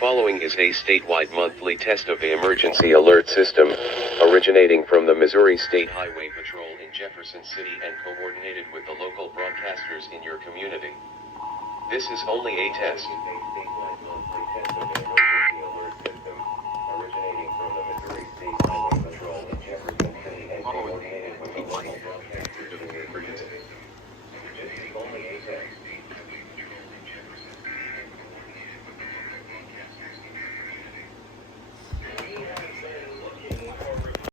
following is a statewide monthly test of the emergency alert system, originating from the Missouri State Highway Patrol in Jefferson City and coordinated with the local broadcasters in your community. This is only a test.